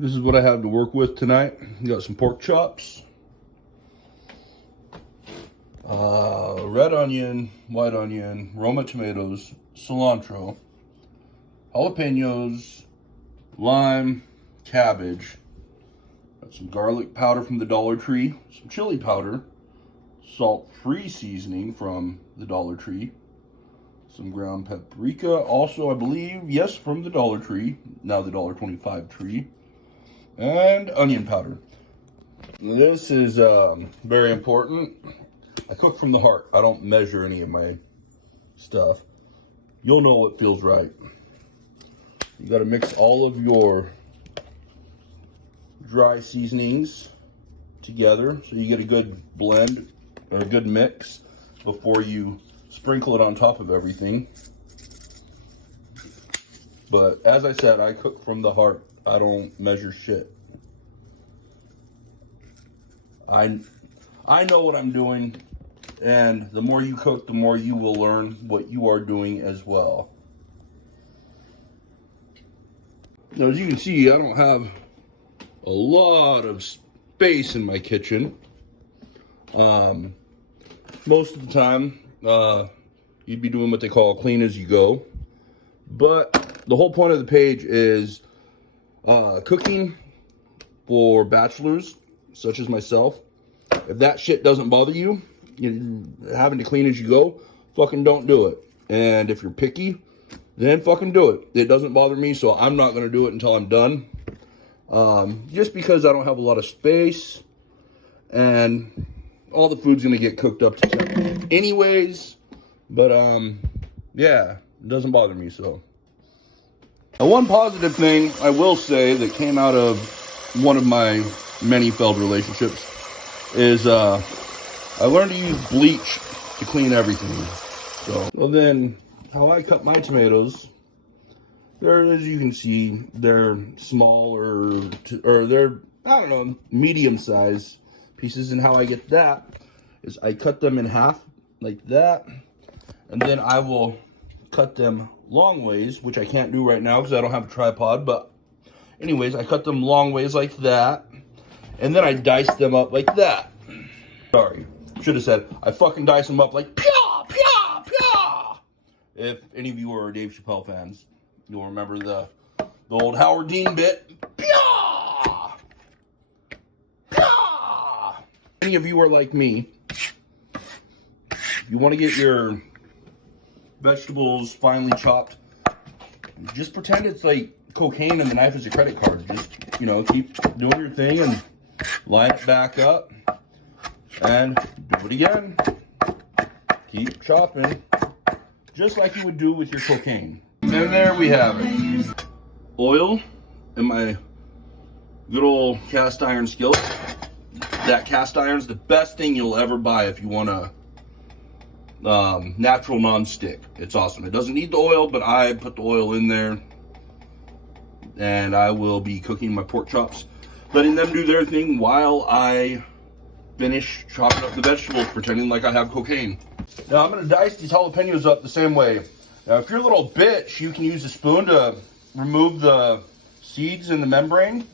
This is what I have to work with tonight. We got some pork chops, red onion, white onion, Roma tomatoes, cilantro, jalapenos, lime, cabbage. Got some garlic powder from the Dollar Tree, some chili powder, salt-free seasoning from the Dollar Tree, some ground paprika, also I believe, yes, from the Dollar Tree, now the $1.25 tree, and onion powder. This is very important. I cook from the heart. I don't measure any of my stuff. You'll know what feels right. You got to mix all of your dry seasonings together so you get a good blend or a good mix before you sprinkle it on top of everything. But as I said, I cook from the heart. I don't measure shit. I know what I'm doing, and the more you cook, the more you will learn what you are doing as well. Now, as you can see, I don't have a lot of space in my kitchen. Most of the time, you'd be doing what they call clean as you go. But the whole point of the page is cooking for bachelors, such as myself. If that shit doesn't bother you, having to clean as you go, fucking don't do it. And if you're picky, then fucking do it. It doesn't bother me, so I'm not going to do it until I'm done. Just because I don't have a lot of space, and all the food's going to get cooked up to temp anyways. But, yeah, it doesn't bother me, so. Now, one positive thing I will say that came out of one of my many failed relationships is I learned to use bleach to clean everything. So, well then, how I cut my tomatoes, as you can see, they're small or they're, I don't know, medium-sized pieces. And how I get that is I cut them in half like that, and then I will cut them long ways, which I can't do right now because I don't have a tripod. But anyways, I cut them long ways like that, and then I dice them up like that. Sorry, should have said I fucking dice them up like pya pya pya. If any of you are Dave Chappelle fans, you'll remember the old Howard Dean bit. Pya pya. Any of you are like me, you want to get your vegetables finely chopped, just pretend it's like cocaine and the knife is a credit card. Just, keep doing your thing and line it back up and do it again. Keep chopping, just like you would do with your cocaine. And there we have it. Oil in my good old cast iron skillet. That cast iron's the best thing you'll ever buy if you want a natural non-stick. It's awesome. It doesn't need the oil, but I put the oil in there, and I will be cooking my pork chops, letting them do their thing while I finish chopping up the vegetables, pretending like I have cocaine. Now I'm going to dice these jalapenos up the same way. Now if you're a little bitch, you can use a spoon to remove the seeds in the membrane,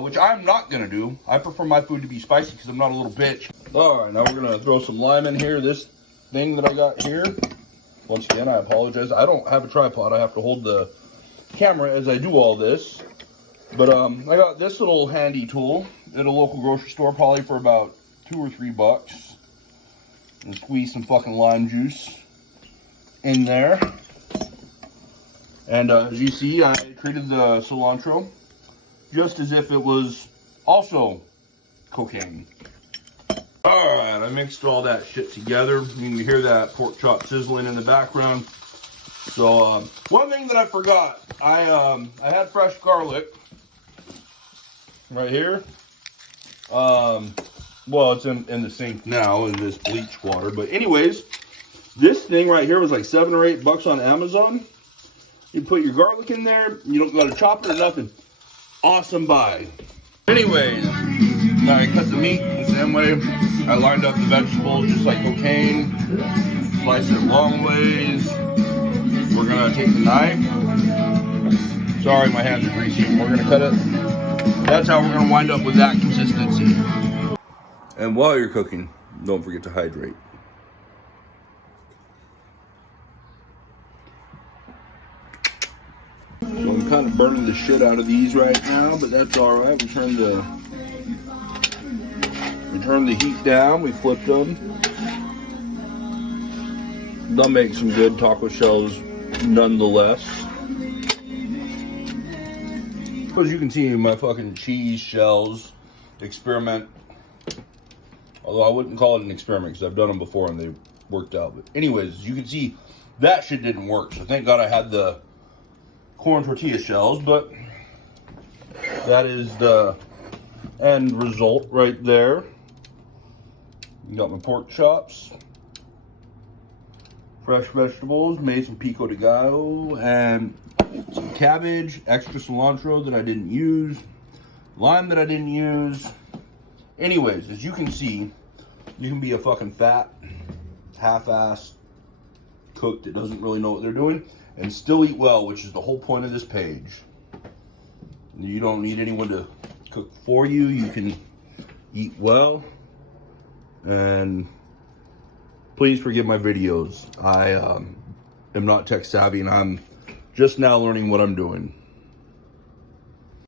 which I'm not going to do. I prefer my food to be spicy because I'm not a little bitch. Alright, now we're going to throw some lime in here. This thing that I got here, once again, I apologize. I don't have a tripod. I have to hold the camera as I do all this. But I got this little handy tool at a local grocery store, probably for about $2 or $3. And squeeze some fucking lime juice in there. And as you see, I treated the cilantro just as if it was also cocaine. Alright, I mixed all that shit together. You can hear that pork chop sizzling in the background. So, one thing that I forgot, I had fresh garlic right here. Well, it's in the sink now in this bleach water. But anyways, this thing right here was like $7 or $8 on Amazon. You put your garlic in there. You don't got to chop it or nothing. Awesome buy. Anyways, I cut the meat the same way. I lined up the vegetables just like cocaine. Slice it long ways. We're going to take the knife. Sorry, my hands are greasy. We're going to cut it That's how we're gonna wind up with that consistency. And while you're cooking, don't forget to hydrate. So I'm kind of burning the shit out of these right now, but that's all right. We turn the heat down. We flip them. They'll make some good taco shells, nonetheless. As you can see, my fucking cheese shells experiment. Although I wouldn't call it an experiment because I've done them before and they worked out. But anyways, you can see that shit didn't work. So thank God I had the corn tortilla shells, but that is the end result right there. Got my pork chops, fresh vegetables, made some pico de gallo, and some cabbage, extra cilantro that I didn't use, lime that I didn't use. Anyways, as you can see, you can be a fucking fat, half-ass cook that doesn't really know what they're doing and still eat well, which is the whole point of this page. You don't need anyone to cook for you. You can eat well. And please forgive my videos. I am not tech savvy and I'm just now learning what I'm doing.